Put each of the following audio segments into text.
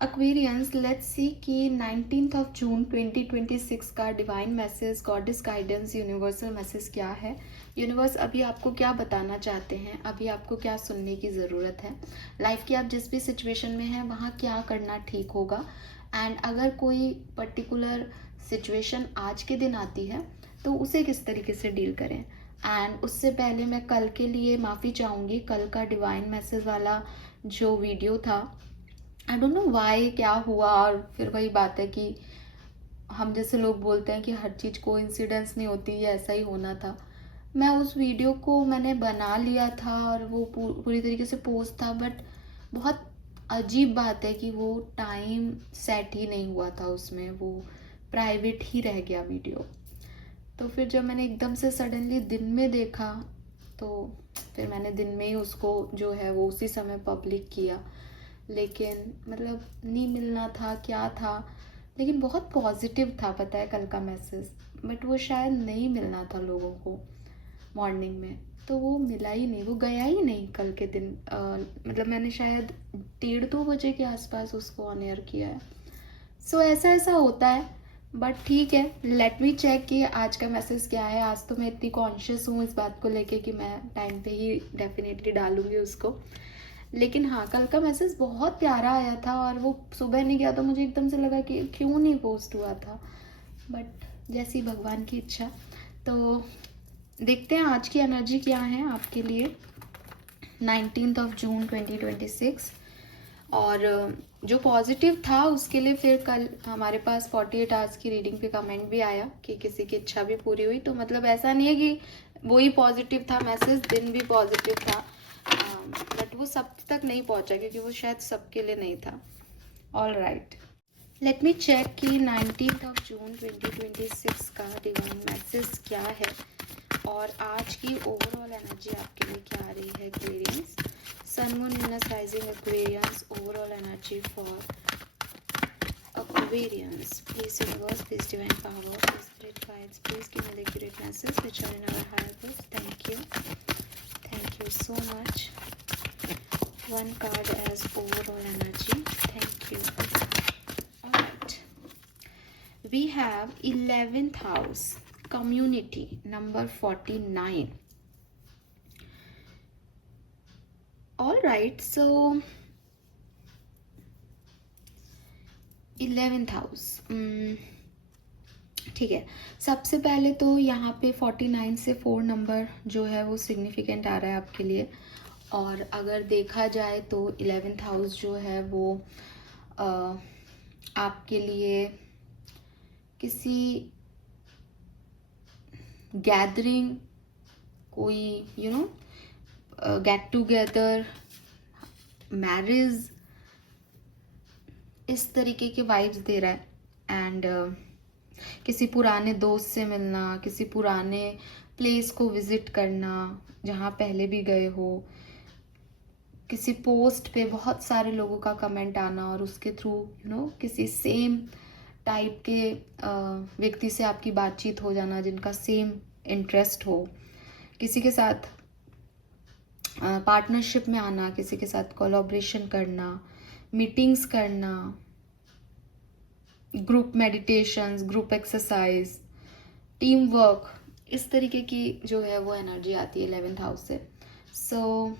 Aquarians, let's see कि 19th of June 2026 का divine message, goddess guidance, universal message क्या है। यूनिवर्स अभी आपको क्या बताना चाहते हैं, अभी आपको क्या सुनने की ज़रूरत है। लाइफ की आप जिस भी सिचुएशन में हैं वहाँ क्या करना ठीक होगा। एंड अगर कोई पर्टिकुलर सिचुएशन आज के दिन आती है तो उसे किस तरीके से डील करें। एंड उससे पहले मैं कल के लिए माफ़ी चाहूँगी। कल का डिवाइन मैसेज वाला जो वीडियो था, आई डोंट नो वाई क्या हुआ। और फिर वही बात है कि हम जैसे लोग बोलते हैं कि हर चीज़ कोइंसिडेंस नहीं होती, ये ऐसा ही होना था। मैं उस वीडियो को मैंने बना लिया था और वो पूरी तरीके से पोस्ट था, बट बहुत अजीब बात है कि वो टाइम सेट ही नहीं हुआ था, उसमें वो प्राइवेट ही रह गया वीडियो। तो फिर जब मैंने एकदम से सडनली दिन में देखा तो फिर मैंने दिन में ही उसको जो है वो उसी समय पब्लिक किया। लेकिन मतलब नहीं मिलना था क्या था, लेकिन बहुत पॉजिटिव था पता है कल का मैसेज। बट वो शायद नहीं मिलना था लोगों को मॉर्निंग में, तो वो मिला ही नहीं, वो गया ही नहीं कल के दिन। मतलब मैंने शायद 1:30-2 बजे के आसपास उसको ऑन एयर किया है। सो ऐसा ऐसा होता है, बट ठीक है। लेट मी चेक कि आज का मैसेज क्या है। आज तो मैं इतनी कॉन्शियस हूँ इस बात को लेके कि मैं टाइम पे ही डेफिनेटली डालूंगी उसको। लेकिन हाँ, कल का मैसेज बहुत प्यारा आया था और वो सुबह नहीं गया तो मुझे एकदम से लगा कि क्यों नहीं पोस्ट हुआ था। बट जैसी भगवान की इच्छा। तो देखते हैं आज की एनर्जी क्या है आपके लिए 19th ऑफ जून 2026। और जो पॉजिटिव था उसके लिए फिर कल हमारे पास 48 आवर्स की रीडिंग पे कमेंट भी आया कि किसी की इच्छा भी पूरी हुई। तो मतलब ऐसा नहीं है कि वही पॉजिटिव था मैसेज, दिन भी पॉजिटिव था, बट वो सब तक नहीं पहुंचा क्योंकि वो शायद सबके लिए नहीं था। All right, let me check कि 19th ऑफ जून 2026 का डिवाइन मैसेज क्या है और आज की ओवरऑल एनर्जी आपके लिए क्या आ रही है Aquarians. Sun moon Venus rising Aquarians, overall energy for Aquarians. Please universe, please divine power, please spirit guides, please give me the accurate messages which are in our higher group. Thank you. Thank you so much. One card as overall energy. Thank you. Alright. We have 11th house, community, number 49. Alright, so 11th house, ठीक है। सबसे पहले तो यहाँ पे 49 से 4 number जो है वो सिग्निफिकेंट आ रहा है आपके लिए। और अगर देखा जाए तो 11th हाउस जो है वो आपके लिए किसी गैदरिंग, कोई गेट टुगेदर, मैरिज, इस तरीके के वाइब्स दे रहा है। एंड किसी पुराने दोस्त से मिलना, किसी पुराने प्लेस को विजिट करना जहाँ पहले भी गए हो, किसी पोस्ट पे बहुत सारे लोगों का कमेंट आना और उसके थ्रू किसी सेम टाइप के व्यक्ति से आपकी बातचीत हो जाना जिनका सेम इंटरेस्ट हो, किसी के साथ पार्टनरशिप में आना, किसी के साथ कोलैबोरेशन करना, मीटिंग्स करना, group meditations, group exercise, team work, इस तरीके की जो है वो एनर्जी आती है 11th हाउस से। सो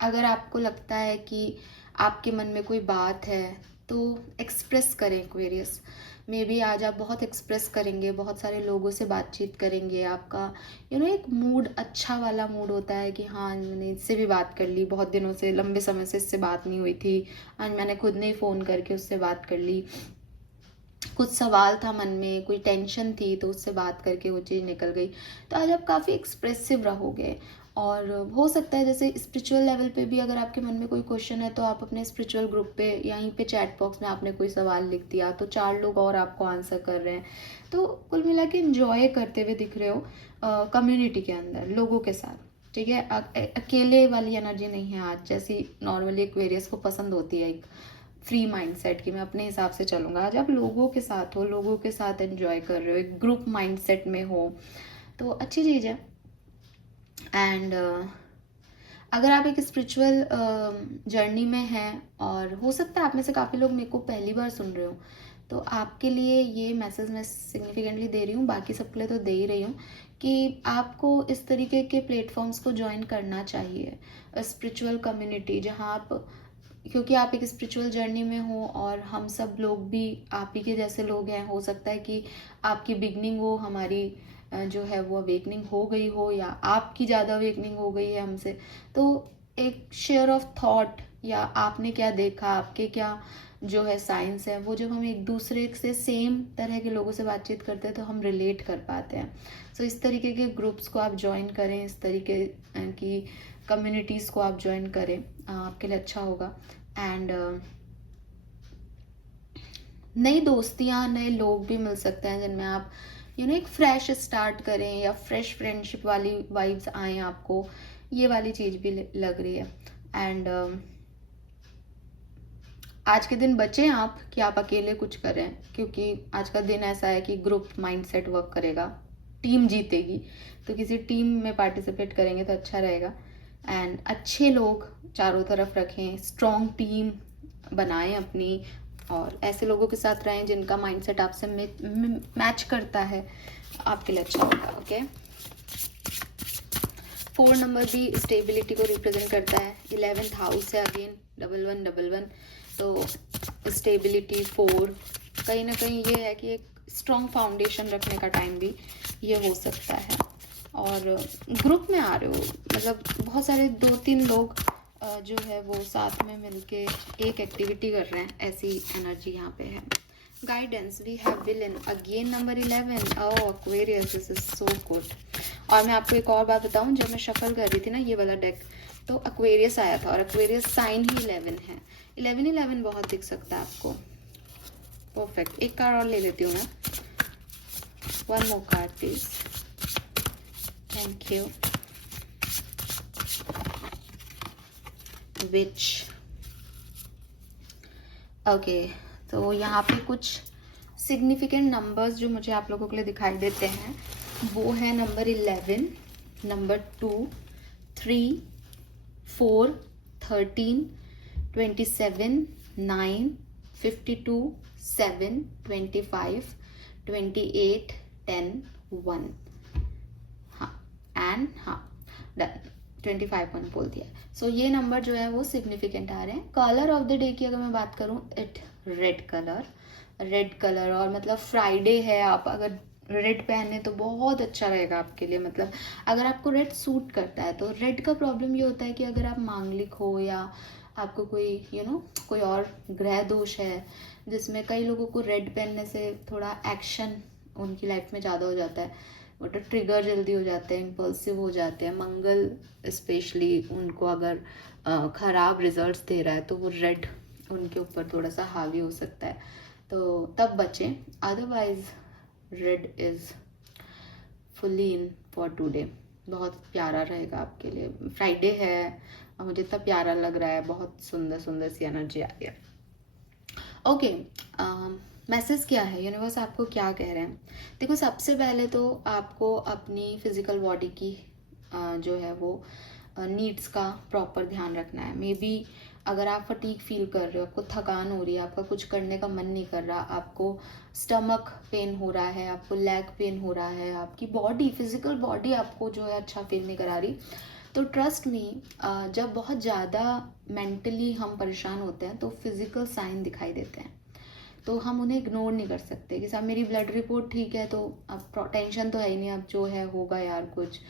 अगर आपको लगता है कि आपके मन में कोई बात है तो एक्सप्रेस करें एक्वेरियस। मे बी आज आप बहुत एक्सप्रेस करेंगे, बहुत सारे लोगों से बातचीत करेंगे। आपका एक मूड अच्छा वाला मूड होता है कि हाँ मैंने इससे भी बात कर ली, बहुत दिनों से, लंबे समय से इससे बात नहीं हुई थी, आज मैंने खुद ने ही फ़ोन करके उससे बात कर ली। कुछ सवाल था मन में, कोई टेंशन थी तो उससे बात करके वो चीज़ निकल गई। तो आज आप काफ़ी एक्सप्रेसिव रहोगे। और हो सकता है जैसे स्पिरिचुअल लेवल पे भी अगर आपके मन में कोई क्वेश्चन है तो आप अपने स्पिरिचुअल ग्रुप पे यहीं पे चैट बॉक्स में आपने कोई सवाल लिख दिया तो 4 लोग और आपको आंसर कर रहे हैं। तो कुल मिला के इन्जॉय करते हुए दिख रहे हो कम्युनिटी के अंदर लोगों के साथ, ठीक है। अकेले वाली एनर्जी नहीं है आज, जैसी नॉर्मली एक्वेरियस को पसंद होती है एक फ्री माइंडसेट की मैं अपने हिसाब से चलूँगा। आज आप लोगों के साथ हो, लोगों के साथ एंजॉय कर रहे हो, एक ग्रुप माइंडसेट में हो, तो अच्छी चीज़ है। एंड अगर आप एक स्पिरिचुअल जर्नी में हैं और हो सकता है आप में से काफ़ी लोग मेरे को पहली बार सुन रहे हो, तो आपके लिए ये मैसेज मैं सिग्निफिकेंटली दे रही हूँ, बाकी सबके लिए तो दे ही रही हूँ कि आपको इस तरीके के प्लेटफॉर्म्स को ज्वाइन करना चाहिए, स्पिरिचुअल कम्युनिटी जहाँ आप, क्योंकि आप एक स्पिरिचुअल जर्नी में हो और हम सब लोग भी आप ही के जैसे लोग हैं। हो सकता है कि आपकी बिगनिंग हो, हमारी जो है वो अवेकनिंग हो गई हो, या आपकी ज़्यादा अवेकनिंग हो गई है हमसे। तो एक शेयर ऑफ थॉट, या आपने क्या देखा, आपके क्या जो है साइंस है, वो जब हम एक दूसरे से सेम तरह के लोगों से बातचीत करते हैं तो हम रिलेट कर पाते हैं। सो इस तरीके के ग्रुप्स को आप ज्वाइन करें, इस तरीके की कम्युनिटीज़ को आप ज्वाइन करें, आपके लिए अच्छा होगा। एंड नई दोस्तियाँ, नए लोग भी मिल सकते हैं जिनमें आप एक फ्रेश स्टार्ट करें, या फ्रेश फ्रेंडशिप वाली वाइब्स आए आपको, ये वाली चीज़ भी लग रही है। एंड आज के दिन बचे आप कि आप अकेले कुछ करें, क्योंकि आज का दिन ऐसा है कि ग्रुप माइंडसेट वर्क करेगा, टीम जीतेगी, तो किसी टीम में पार्टिसिपेट करेंगे तो अच्छा रहेगा। एंड अच्छे लोग चारों तरफ रखें, स्ट्रॉन्ग टीम बनाएं अपनी, और ऐसे लोगों के साथ रहें जिनका माइंडसेट आपसे मैच करता है, आपके लिए अच्छा होगा। ओके, 4 नंबर भी स्टेबिलिटी को रिप्रेजेंट करता है। 11th हाउस है, अगेन 1111, तो स्टेबिलिटी 4 कहीं ना कहीं ये है कि एक स्ट्रॉन्ग फाउंडेशन रखने का टाइम भी ये हो सकता है। और ग्रुप में आ रहे हो, मतलब बहुत सारे 2-3 लोग जो है वो साथ में मिलके एक एक्टिविटी कर रहे हैं, ऐसी एनर्जी यहाँ पे है। Guidance we have villain, again number 11, oh Aquarius, this is so good. और मैं आपको एक और बात बताऊं, जब मैं शफल कर रही थी ना ये वाला डेक, तो एक्वेरियस आया था, और एक्वेरियस साइन ही 11 है। 11 बहुत दिख सकता है आपको। परफेक्ट, एक कार्ड और ले लेती हूँ मैं। 1 more card please, thank you. Which, okay, तो यहाँ पे कुछ सिग्निफिकेंट नंबर्स जो मुझे आप लोगों के लिए दिखाई देते हैं, वो है नंबर 11, नंबर 2, 3, 4, 13, 27, 9, 52, 7, 25, 28, 10, 1। हाँ, एंड हाँ, डन, 25 1 बोल दिया। सो ये नंबर जो है वो सिग्निफिकेंट आ रहे हैं। कलर ऑफ द डे की अगर मैं बात करूँ, इट रेड कलर, और मतलब फ्राइडे है, आप अगर रेड पहने तो बहुत अच्छा रहेगा आपके लिए। मतलब अगर आपको रेड सूट करता है, तो रेड का प्रॉब्लम ये होता है कि अगर आप मांगलिक हो, या आपको कोई कोई और ग्रह दोष है, जिसमें कई लोगों को रेड पहनने से थोड़ा एक्शन उनकी लाइफ में ज़्यादा हो जाता है, वो तो ट्रिगर जल्दी हो जाते हैं, इम्पल्सिव हो जाते हैं। मंगल स्पेशली उनको अगर ख़राब रिजल्ट्स दे रहा है, तो वो रेड उनके ऊपर थोड़ा सा हावी हो सकता है, तो तब बचें। Otherwise red is fully in for today, बहुत प्यारा रहेगा आपके लिए। फ्राइडे है और मुझे इतना प्यारा लग रहा है, बहुत सुंदर सुंदर सी एनर्जी आ रही है। ओके, मैसेज क्या है, यूनिवर्स आपको क्या कह रहे हैं? देखो, सबसे पहले तो आपको अपनी फिजिकल बॉडी की जो है वो नीड्स का प्रॉपर ध्यान रखना है। मे बी अगर आप फटीग फील कर रहे हो, आपको थकान हो रही है, आपका कुछ करने का मन नहीं कर रहा, आपको स्टमक पेन हो रहा है, आपको लेग पेन हो रहा है, आपकी बॉडी, फिजिकल बॉडी आपको जो है अच्छा फील नहीं करा रही, तो ट्रस्ट मी, जब बहुत ज़्यादा मेंटली हम परेशान होते हैं तो फिजिकल साइन दिखाई देते हैं, तो हम उन्हें इग्नोर नहीं कर सकते कि साहब मेरी ब्लड रिपोर्ट ठीक है, तो अब टेंशन तो है ही नहीं, अब जो है होगा यार, कुछ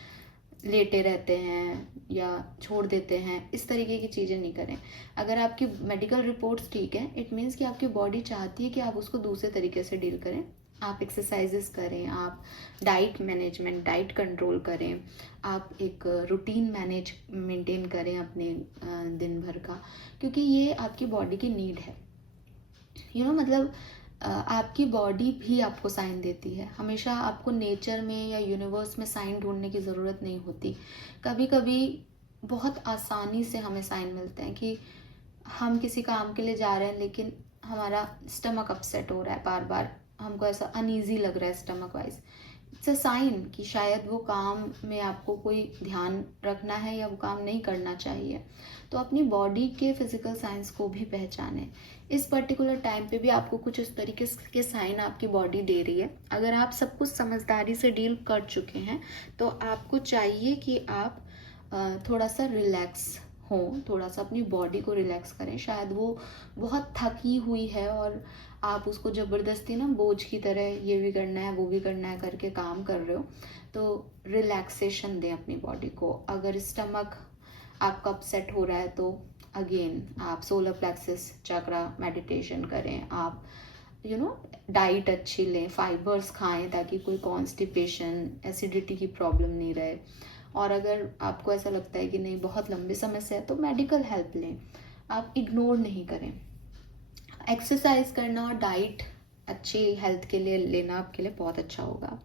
लेटे रहते हैं या छोड़ देते हैं, इस तरीके की चीज़ें नहीं करें। अगर आपकी मेडिकल रिपोर्ट्स ठीक है, इट मीन्स कि आपकी बॉडी चाहती है कि आप उसको दूसरे तरीके से डील करें। आप एक्सरसाइजेस करें, आप डाइट मैनेजमेंट, डाइट कंट्रोल करें, आप एक रूटीन मेंटेन करें अपने दिन भर का, क्योंकि ये आपकी बॉडी की नीड है। मतलब आपकी बॉडी भी आपको साइन देती है। हमेशा आपको नेचर में या यूनिवर्स में साइन ढूंढने की ज़रूरत नहीं होती। कभी कभी बहुत आसानी से हमें साइन मिलते हैं कि हम किसी काम के लिए जा रहे हैं, लेकिन हमारा स्टमक अपसेट हो रहा है, बार बार हमको ऐसा अनईजी लग रहा है stomach wise, it's a sign कि शायद वो काम में आपको कोई ध्यान रखना है या वो काम नहीं करना चाहिए। तो अपनी बॉडी के फिजिकल साइंस को भी पहचानें। इस पर्टिकुलर टाइम पे भी आपको कुछ इस तरीके के साइन आपकी बॉडी दे रही है। अगर आप सब कुछ समझदारी से डील कर चुके हैं तो आपको चाहिए कि आप थोड़ा सा रिलैक्स हो, थोड़ा सा अपनी बॉडी को रिलैक्स करें। शायद वो बहुत थकी हुई है और आप उसको ज़बरदस्ती ना बोझ की तरह ये भी करना है वो भी करना है करके काम कर रहे हो। तो रिलैक्सेशन दें अपनी बॉडी को। अगर स्टमक आपका अपसेट हो रहा है तो अगेन आप सोलर प्लेक्सस चक्रा मेडिटेशन करें। आप डाइट अच्छी लें, फाइबर्स खाएं ताकि कोई कॉन्स्टिपेशन एसिडिटी की प्रॉब्लम नहीं रहे। और अगर आपको ऐसा लगता है कि नहीं बहुत लंबे समय से है तो मेडिकल हेल्प लें, आप इग्नोर नहीं करें। एक्सरसाइज करना और डाइट अच्छी हेल्थ के लिए लेना आपके लिए बहुत अच्छा होगा।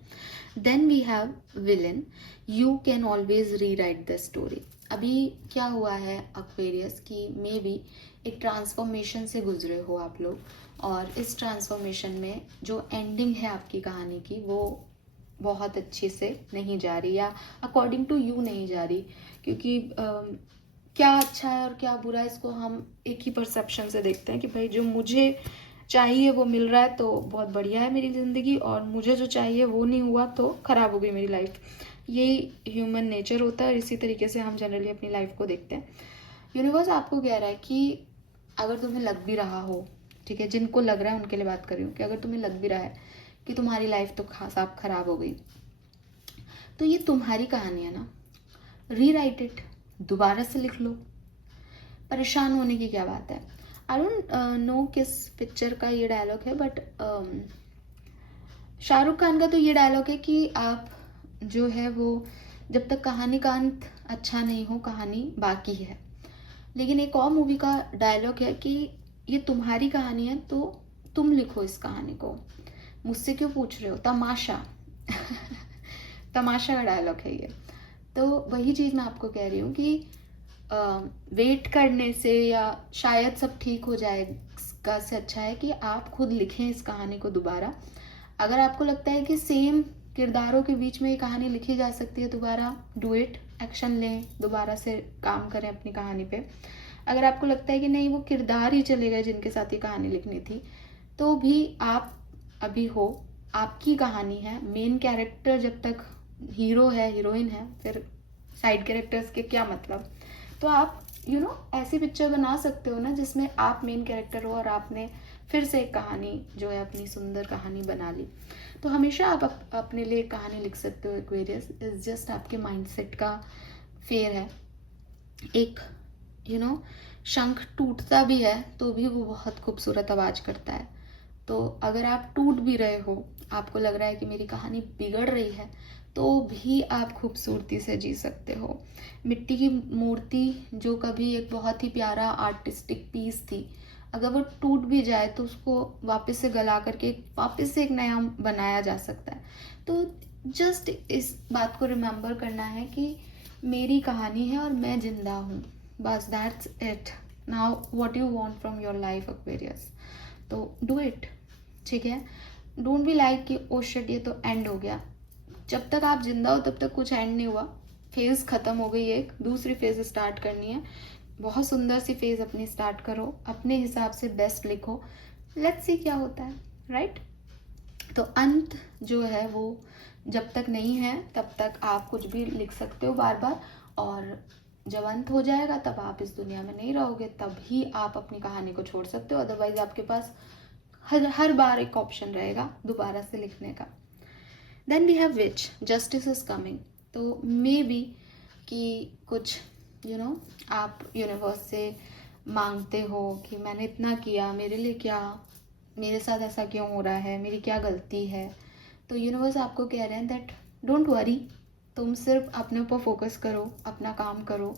Then we have villain, you can always rewrite the story. अभी क्या हुआ है एक्वेरियस की मे बी एक ट्रांसफॉर्मेशन से गुजरे हो आप लोग, और इस ट्रांसफॉर्मेशन में जो एंडिंग है आपकी कहानी की वो बहुत अच्छे से नहीं जा रही या अकॉर्डिंग टू यू नहीं जा रही। क्योंकि क्या अच्छा है और क्या बुरा है इसको हम एक ही परसेप्शन से देखते हैं कि भाई जो मुझे चाहिए वो मिल रहा है तो बहुत बढ़िया है मेरी ज़िंदगी, और मुझे जो चाहिए वो नहीं हुआ तो ख़राब हो गई मेरी लाइफ। ये ह्यूमन नेचर होता है और इसी तरीके से हम जनरली अपनी लाइफ को देखते हैं। यूनिवर्स आपको कह रहा है कि अगर तुम्हें लग भी रहा हो, ठीक है, जिनको लग रहा है उनके लिए बात कर रही हूँ, कि अगर तुम्हें लग भी रहा है कि तुम्हारी लाइफ तो खास आप खराब हो गई, तो ये तुम्हारी कहानी है ना, री राइट इट, दोबारा से लिख लो। परेशान होने की क्या बात है। आई डोंट नो किस पिक्चर का ये डायलॉग है, बट शाहरुख खान का तो ये डायलॉग है कि आप जो है वो जब तक कहानी का अंत अच्छा नहीं हो कहानी बाकी है। लेकिन एक और मूवी का डायलॉग है कि ये तुम्हारी कहानी है तो तुम लिखो इस कहानी को, मुझसे क्यों पूछ रहे हो। तमाशा तमाशा का डायलॉग है ये। तो वही चीज़ मैं आपको कह रही हूँ कि वेट करने से या शायद सब ठीक हो जाएगा से अच्छा है कि आप खुद लिखें इस कहानी को दोबारा। अगर आपको लगता है कि सेम किरदारों के बीच में ये कहानी लिखी जा सकती है दोबारा, डू इट, एक्शन लें, दोबारा से काम करें अपनी कहानी पे। अगर आपको लगता है कि नहीं वो किरदार ही चले गए जिनके साथ ये कहानी लिखनी थी, तो भी आप अभी हो, आपकी कहानी है। मेन कैरेक्टर जब तक हीरो है हीरोइन है, फिर साइड कैरेक्टर्स के क्या मतलब। तो आप ऐसी पिक्चर बना सकते हो ना जिसमें आप मेन कैरेक्टर हो और आपने फिर से एक कहानी जो है अपनी सुंदर कहानी बना ली। तो हमेशा आप अपने लिए कहानी लिख सकते हो। एक्वेरियस इज जस्ट आपके माइंडसेट का फेयर है। एक शंख टूटता भी है तो भी वो बहुत खूबसूरत आवाज़ करता है। तो अगर आप टूट भी रहे हो, आपको लग रहा है कि मेरी कहानी बिगड़ रही है, तो भी आप खूबसूरती से जी सकते हो। मिट्टी की मूर्ति जो कभी एक बहुत ही प्यारा आर्टिस्टिक पीस थी, अगर वो टूट भी जाए तो उसको वापस से गला करके वापस से एक नया बनाया जा सकता है। तो जस्ट इस बात को रिमेंबर करना है कि मेरी कहानी है और मैं जिंदा हूँ, बस that's it. Now what you want from your life Aquarius, तो डू इट, ठीक है। डोंट बी लाइक कि ओ शिट ये तो एंड हो गया। जब तक आप जिंदा हो तब तक कुछ एंड नहीं हुआ, फेज़ ख़त्म हो गई, एक दूसरी फेज़ स्टार्ट करनी है। बहुत सुंदर सी फेज़ अपनी स्टार्ट करो, अपने हिसाब से बेस्ट लिखो, लेट्स सी क्या होता है, राइट। तो अंत जो है वो जब तक नहीं है तब तक आप कुछ भी लिख सकते हो बार बार, और जब अंत हो जाएगा तब आप इस दुनिया में नहीं रहोगे, तब ही आप अपनी कहानी को छोड़ सकते हो। अदरवाइज आपके पास हर बार एक ऑप्शन रहेगा दोबारा से लिखने का। Then we have which, justice is coming. तो मे बी कि कुछ आप यूनिवर्स से मांगते हो कि मैंने इतना किया, मेरे लिए क्या, मेरे साथ ऐसा क्यों हो रहा है, मेरी क्या गलती है। तो यूनिवर्स आपको कह रहे हैं दैट डोंट वरी, तुम सिर्फ अपने ऊपर फोकस करो, अपना काम करो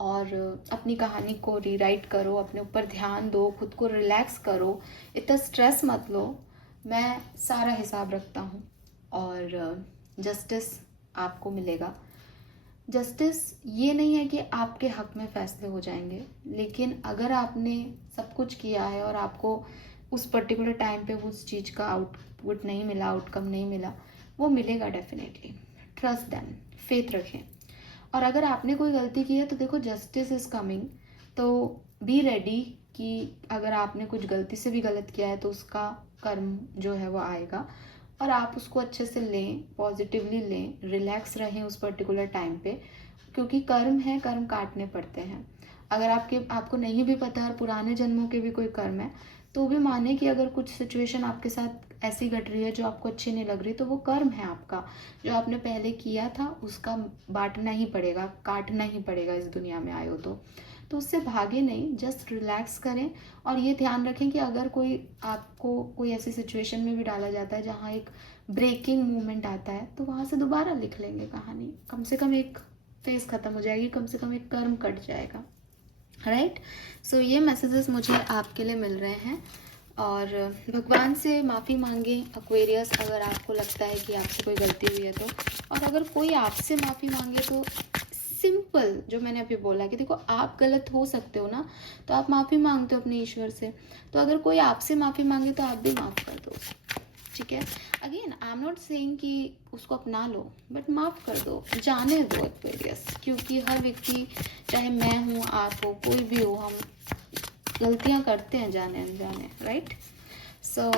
और अपनी कहानी को रीराइट करो, अपने ऊपर ध्यान दो, खुद को रिलैक्स करो, इतना स्ट्रेस मत लो। मैं सारा हिसाब रखता हूँ और जस्टिस आपको मिलेगा। जस्टिस ये नहीं है कि आपके हक में फैसले हो जाएंगे, लेकिन अगर आपने सब कुछ किया है और आपको उस पर्टिकुलर टाइम पे उस चीज़ का आउटपुट नहीं मिला, आउटकम नहीं मिला, वो मिलेगा डेफिनेटली। ट्रस्ट देम, फेथ रखें। और अगर आपने कोई गलती की है तो देखो जस्टिस इज़ कमिंग, तो बी रेडी कि अगर आपने कुछ गलती से भी गलत किया है तो उसका कर्म जो है वो आएगा, और आप उसको अच्छे से लें, पॉजिटिवली लें, रिलैक्स रहें उस पर्टिकुलर टाइम पे, क्योंकि कर्म है, कर्म काटने पड़ते हैं। अगर आपको नहीं भी पता और पुराने जन्मों के भी कोई कर्म है, तो भी माने कि अगर कुछ सिचुएशन आपके साथ ऐसी घट रही है जो आपको अच्छी नहीं लग रही, तो वो कर्म है आपका, जो आपने पहले किया था उसका बांटना ही पड़ेगा, काटना ही पड़ेगा इस दुनिया में आए हो तो उससे भागे नहीं, जस्ट रिलैक्स करें। और ये ध्यान रखें कि अगर आपको कोई ऐसी सिचुएशन में भी डाला जाता है जहाँ एक ब्रेकिंग मोमेंट आता है, तो वहाँ से दोबारा लिख लेंगे कहानी, कम से कम एक फेज ख़त्म हो जाएगी, कम से कम एक कर्म कट जाएगा, राइट। सो ये मैसेजेस मुझे आपके लिए मिल रहे हैं। और भगवान से माफ़ी मांगे एक्वेरियस, अगर आपको लगता है कि आपसे कोई गलती हुई है तो। और अगर कोई आपसे माफ़ी मांगे तो सिंपल, जो मैंने अभी बोला कि देखो आप गलत हो सकते हो ना, तो आप माफ़ी मांगते हो अपने ईश्वर से, तो अगर कोई आपसे माफ़ी मांगे तो आप भी माफ़ कर दो, ठीक है। Again I am not saying कि उसको अपना लो, बट माफ़ कर दो, जाने दो एक्वेरियस, क्योंकि हर व्यक्ति, चाहे मैं हूँ, आप हो, कोई भी हो, हम गलतियाँ करते हैं जाने अनजाने, right. So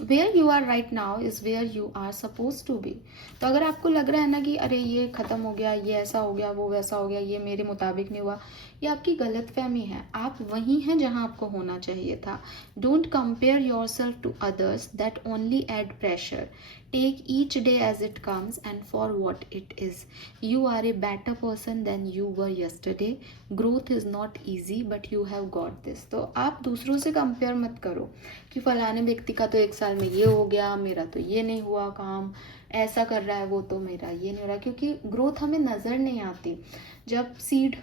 where you are right now is where you are suppose to be. तो अगर आपको लग रहा है ना कि अरे ये ख़त्म हो गया, ये ऐसा हो गया, वो वैसा हो गया, ये मेरे मुताबिक नहीं हुआ, ये आपकी गलतफहमी है, आप वहीं हैं जहां आपको होना चाहिए था। Don't compare yourself to others, that only add pressure. Take each day as it comes and for what it is. You are a better person than you were yesterday. Growth is not easy but you have got this. तो आप दूसरों से compare मत करो कि फलाने व्यक्ति का तो 1 साल में ये हो गया, मेरा तो ये नहीं हुआ काम, ऐसा कर रहा है वो, तो मेरा ये नहीं हो रहा, क्योंकि ग्रोथ हमें नज़र नहीं आती। जब सीड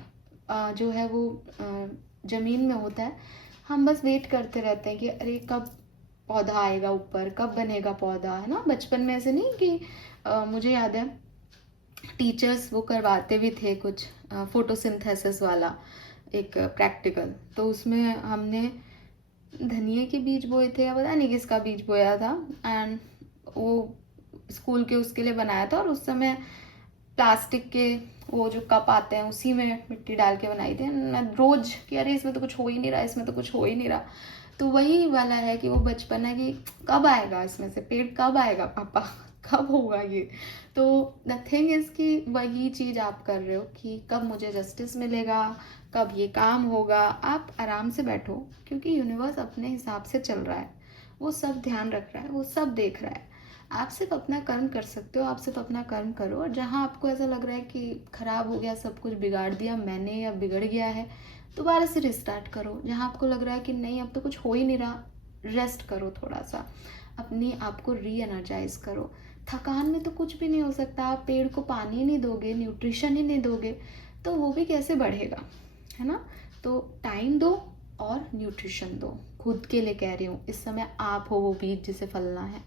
जो है वो ज़मीन में होता है, हम बस वेट करते रहते हैं कि अरे कब पौधा आएगा ऊपर, कब बनेगा पौधा, है ना। बचपन में ऐसे नहीं कि मुझे याद है टीचर्स वो करवाते भी थे कुछ फोटोसिंथेसिस वाला एक प्रैक्टिकल, तो उसमें हमने धनिए के बीज बोए थे या पता नहीं किसका बीज बोया था, एंड वो स्कूल के उसके लिए बनाया था, और उस समय प्लास्टिक के वो जो कप आते हैं उसी में मिट्टी डाल के बनाई थी। मैं रोज कि अरे इसमें तो कुछ हो ही नहीं रहा, इसमें तो कुछ हो ही नहीं रहा। तो वही वाला है कि वो बचपन है कि कब आएगा इसमें से पेड़, कब आएगा पापा, कब होगा ये। तो द थिंग इज़ कि वही चीज़ आप कर रहे हो कि कब मुझे जस्टिस मिलेगा, कब ये काम होगा। आप आराम से बैठो, क्योंकि यूनिवर्स अपने हिसाब से चल रहा है, वो सब ध्यान रख रहा है, वो सब देख रहा है। आप सिर्फ अपना कर्म कर सकते हो, आप सिर्फ अपना कर्म करो। और जहाँ आपको ऐसा लग रहा है कि ख़राब हो गया, सब कुछ बिगाड़ दिया मैंने या बिगड़ गया है, दोबारा से रिस्टार्ट करो। जहाँ आपको लग रहा है कि नहीं अब तो कुछ हो ही नहीं रहा, रेस्ट करो थोड़ा सा, अपनी आप को री एनर्जाइज करो। थकान में तो कुछ भी नहीं हो सकता। आप पेड़ को पानी नहीं दोगे, न्यूट्रिशन ही नहीं दोगे, तो वो भी कैसे बढ़ेगा, है ना। तो टाइम दो और न्यूट्रिशन दो, खुद के लिए कह रही हूँ। इस समय आप हो वो बीज जिसे फलना है,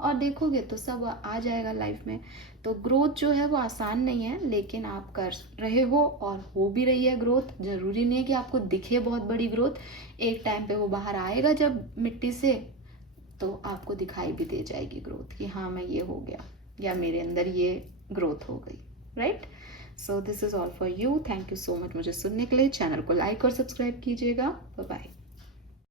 और देखोगे तो सब आ जाएगा लाइफ में। तो ग्रोथ जो है वो आसान नहीं है, लेकिन आप कर रहे हो और हो भी रही है ग्रोथ। ज़रूरी नहीं है कि आपको दिखे बहुत बड़ी ग्रोथ, एक टाइम पे वो बाहर आएगा जब मिट्टी से, तो आपको दिखाई भी दे जाएगी ग्रोथ कि हाँ मैं ये हो गया, या मेरे अंदर ये ग्रोथ हो गई, right. So this is all for you. Thank you so much मुझे सुनने के लिए। चैनल को लाइक और सब्सक्राइब कीजिएगा। Bye bye.